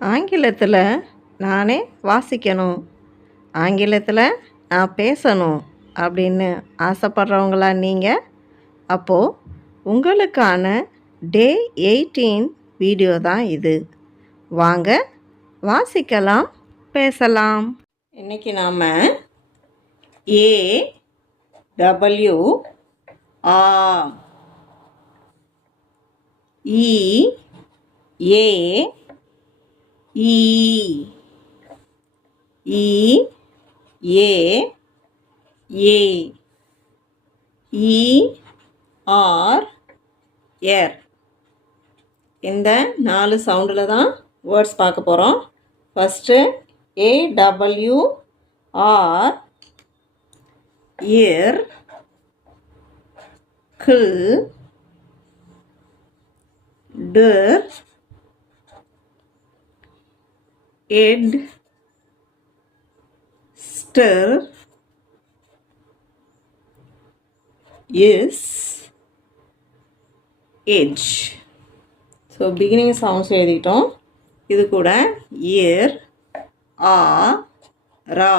ஆங்கிலத்தில் நானே வாசிக்கணும். ஆங்கிலத்தில் நான் பேசணும் அப்படின்னு ஆசைப்பட்றவங்களா நீங்கள் அப்போது உங்களுக்கான டே எயிட்டீன் வீடியோ தான் இது. வாங்க வாசிக்கலாம் பேசலாம். இன்றைக்கி நாம் A W ah E A E. E. A. A. R. ஏர். இந்த நாலு சவுண்டில் தான் வேர்ட்ஸ் பார்க்க போகிறோம் first A W R ear கு டர் ed stir is edge so beginning sounds எழுதிட்டோம். இது கூட இயர் ஆ ரா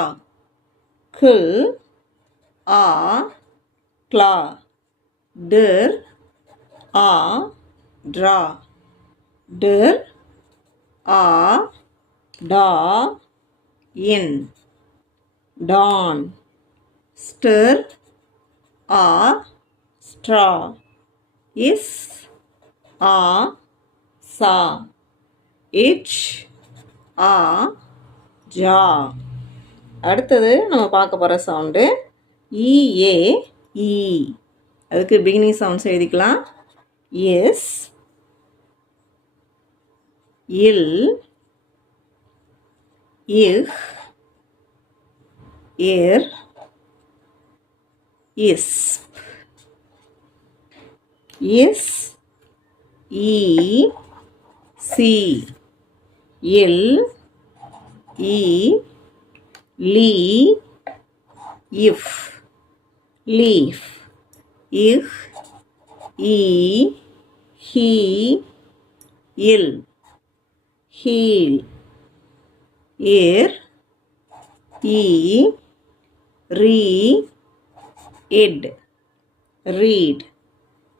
கு ஆ கிளா டிர் ஆ ட்ரா டிர் ஆ டா இன் டான் ஸ்டர் ஆ ஸ்ட்ரா இஸ் ஆ சா இச் ஆ ஜா அடுத்தது நம்ம பார்க்க போகிற சவுண்டு இஏ இ அதுக்கு பிகினிங் சவுண்ட்ஸ் எழுதிக்கலாம். S ill if air is. Is e c. L e lee if. Leaf if e he ill heal. R E re ed. Read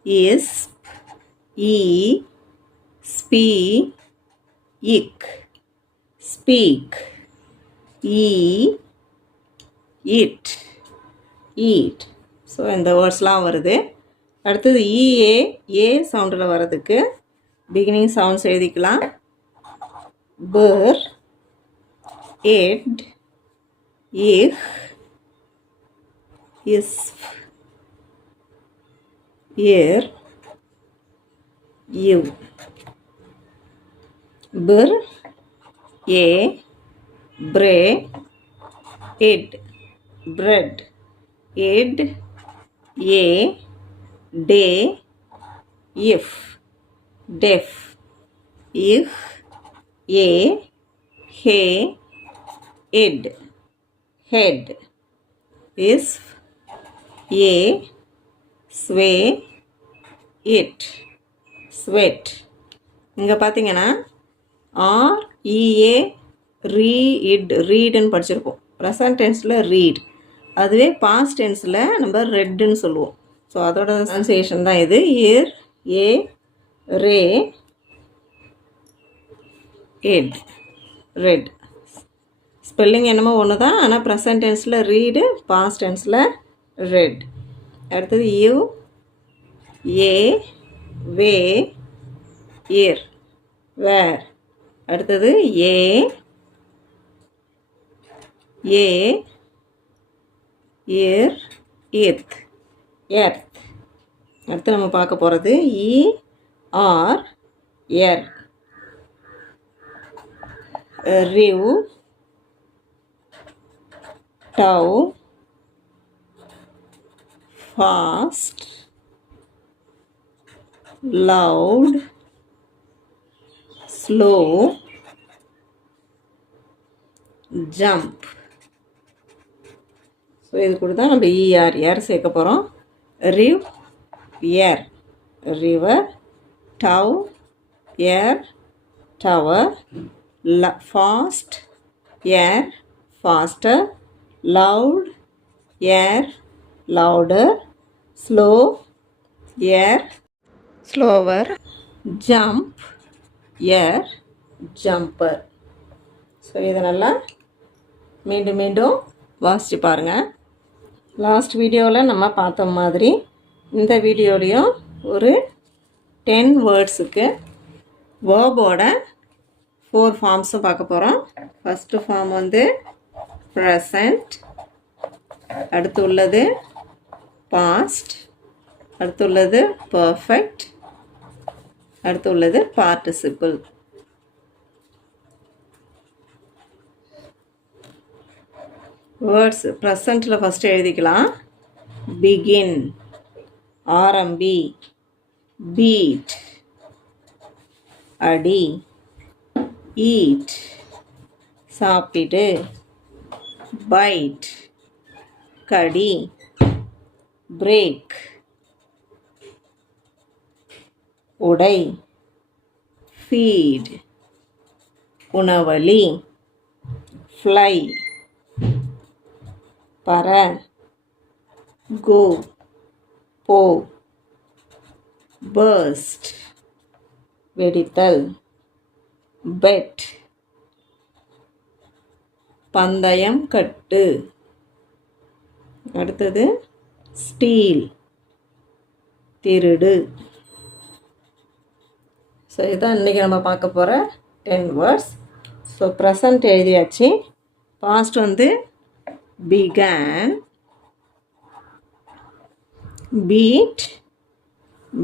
is E spe ick. Speak E it. Eat. So இந்த வேர்ட்ஸ்லாம் வருது. அடுத்தது இஏ A சவுண்டில் வர்றதுக்கு beginning sounds எழுதிக்கலாம். Per ed, ich, isf, er, you. Bir, a, bre, ed, bread, ed, a, day, if, def, ich, a, he, id head. Is a. Sway it. Sweat. இங்கே பார்த்தீங்கன்னா R E A e, read ரீடுன்னு படிச்சிருப்போம். Present டென்ஸில் read அதுவே past டென்ஸில் நம்ம ரெட்டுன்னு சொல்லுவோம். ஸோ அதோட ப்ரொனன்சியேஷன் தான் இது. ஏர் ஏ ரே எட் ரெட் ஸ்பெல்லிங் என்னமோ ஒன்று தான் ஆனால் ப்ரெசன்ட் டென்ஸில் ரீடு பாஸ்ட் டென்ஸில் ரெட். அடுத்தது U A we ear wear. அடுத்தது ஏ ஏ இர் இத் எர்த். அடுத்து நம்ம பார்க்க போகிறது E R er. Riv tau fast loud slow jump. So இது கூட தான் நம்ம இஆர் ஏர் சேர்க்க போகிறோம் riv er river tow er tower fast er faster loud er louder slow er slower jump er jumper so இதை நல்லா மீண்டும் மீண்டும் வாசித்து பாருங்கள் லாஸ்ட் வீடியோவில் நம்ம பார்த்த மாதிரி இந்த வீடியோலையும் ஒரு டென் வேர்ட்ஸுக்கு வேர்போட ஃபோர் ஃபார்ம்ஸும் பார்க்க போகிறோம் ஃபஸ்ட்டு ஃபார்ம் வந்து ப்ரெசண்ட் அடுத்து உள்ளது பாஸ்ட் அடுத்து உள்ளது பர்ஃபெக்ட் அடுத்து உள்ளது பார்ட்டிசிபிள் வேர்ட்ஸ் ப்ரெசண்ட்டில் ஃபஸ்ட்டு எழுதிக்கலாம் பிகின் ஆரம்பி பீட் அடி ஈட் சாப்பிடு பைட் கடி பிரேக் உடை ஃபீட் உணவலி ஃப்ளை பற கோ போ பர்ஸ்ட் வெடித்தல் பெட் பந்தயம் கட்டு. அடுத்தது ஸ்டீல் திருடு. ஸோ இதுதான் இன்றைக்கி நம்ம பார்க்க போகிற டென் வேர்ட்ஸ் ஸோ ப்ரெசண்ட் எழுதியாச்சு. பாஸ்ட் வந்து பிகேன் பீட்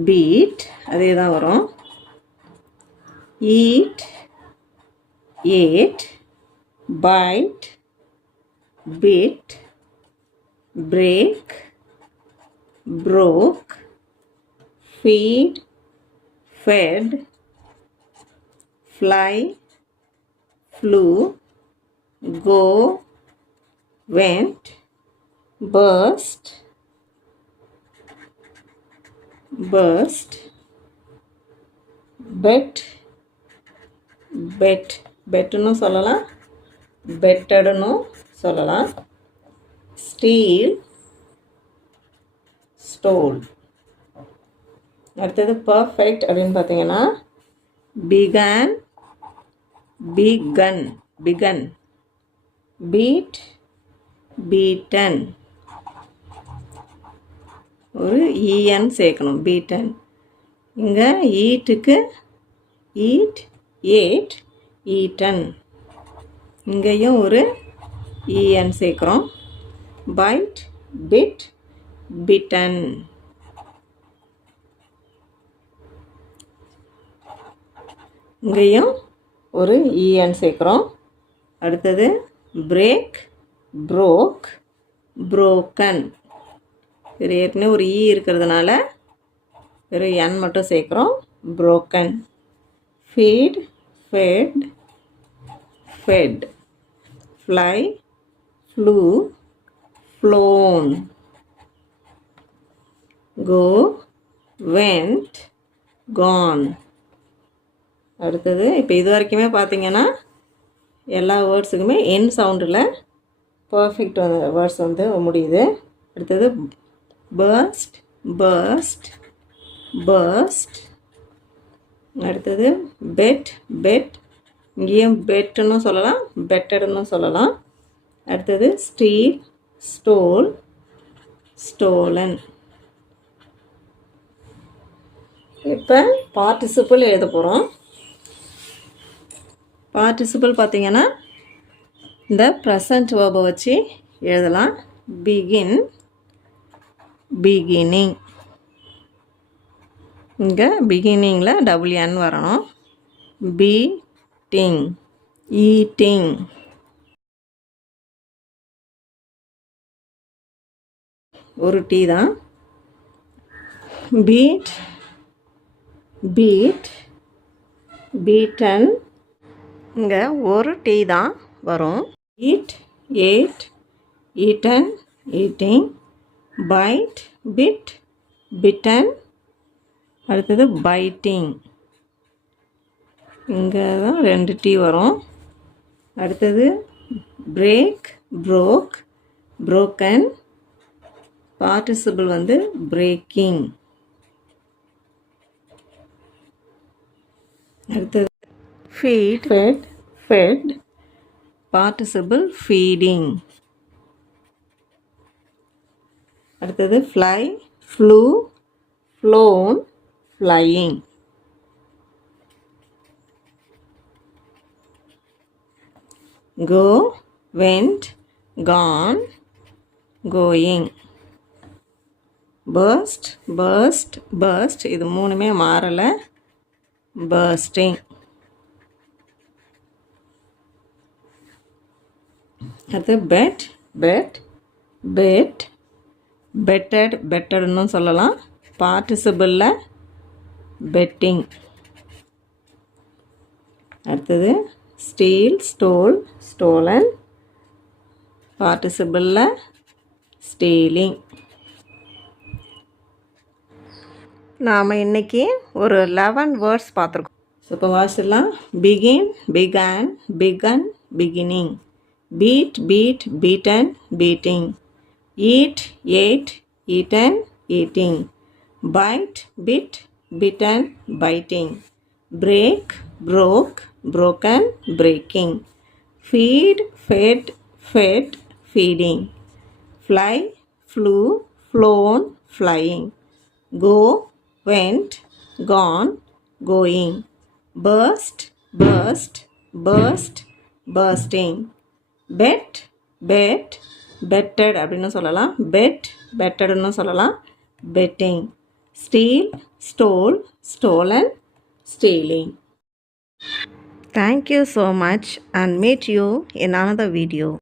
பீட் அதே தான் வரும். Eat ate bite bit break broke feed fed fly flew go went, burst, burst, bet, bet, பெட்டுன்னு சொல்லலாம் பெட்டடுன்னு சொல்லலாம். Steal stole. அடுத்தது பர்ஃபெக்ட் அப்படின்னு பார்த்தீங்கன்னா begin began begun beat beaten ஒரு இஎன் சேர்க்கணும் பீட்டன் இங்கே ஈட்டுக்கு ஈட் ஏட் ஈட்டன் இங்கேயும் ஒரு இஎன் சேர்க்குறோம். பைட் பிட் பிட்டன் இங்கேயும் ஒரு இஎன் சேர்க்குறோம். அடுத்தது பிரேக் ப்ரோக் ப்ரோக்கன் இது ஏற்கனவே ஒரு இ இருக்கிறதுனால வெறும் என் மட்டும் சேர்க்குறோம். Broken feed fed fed fly flew flown go went gone அடுத்தது இப்போ இது வரைக்குமே பார்த்தீங்கன்னா எல்லா வேர்ட்ஸுக்குமே என் சவுண்டில் பர்ஃபெக்ட் வேர்ட்ஸ் வந்து முடியுது. அடுத்தது பர்ஸ்ட் பர்ஸ்ட் பர்ஸ்ட் அடுத்தது பெட் பெட் இங்கேயும் பெட்டுன்னு சொல்லலாம் பெட்டடுன்னு சொல்லலாம். அடுத்தது ஸ்டீல் ஸ்டோல் ஸ்டோலன் இப்போ பார்ட்டிசிபிள் எழுத போகிறோம் பார்ட்டிசிபிள் பார்த்திங்கன்னா இந்த ப்ரசன்ட் வேர்பை வச்சு எழுதலாம். பிகின் பிகினிங் இங்கே பிகினிங்கில் டபுள்யூஎன் வரணும். பி eating ஈட்டிங் ஒரு டீ தான். பீட் பீட் பீட்டன் இங்கே ஒரு டீ தான் வரும். Eat ate eaten eating bite bit bitten அடுத்தது பைட்டிங் இங்கே தான் ரெண்டு டி வரும். அடுத்தது பிரேக் ப்ரோக் broken பார்ட்டிசிபிள் வந்து பிரேக்கிங் அடுத்தது feed fed fed participle feeding அடுத்தது ஃப்ளை ஃப்ளூ ஃப்ளோன் ஃப்ளையிங் கோ went Khan going burst burst burst இது மூணுமே மாறலை. பர்ஸ்டிங் அடுத்து பெட் பெட் பெட் பெட்டட் பெட்டட்னு சொல்லலாம். பார்ட்டிசிபிளில் பெட்டிங் அடுத்தது ஸ்டீல் ஸ்டோல் ஸ்டோலன் பார்ட்டிசிபிளில் ஸ்டீலிங் நாம் இன்றைக்கி ஒரு லெவன் வேர்ட்ஸ் பார்த்துருக்கோம். ஸோ இப்போ வாசிடலாம். Begin began begun beginning beat beat beaten beating eat ate eaten eating bite bit bitten biting break broke broken breaking feed fed fed feeding fly flew flown flying go went gone going burst burst burst bursting bet bet betted அப்படின்னு சொல்லலாம் bet பெட்டட்னு சொல்லலாம் betting steal stole stolen stealing Thank you so much and meet you in another video.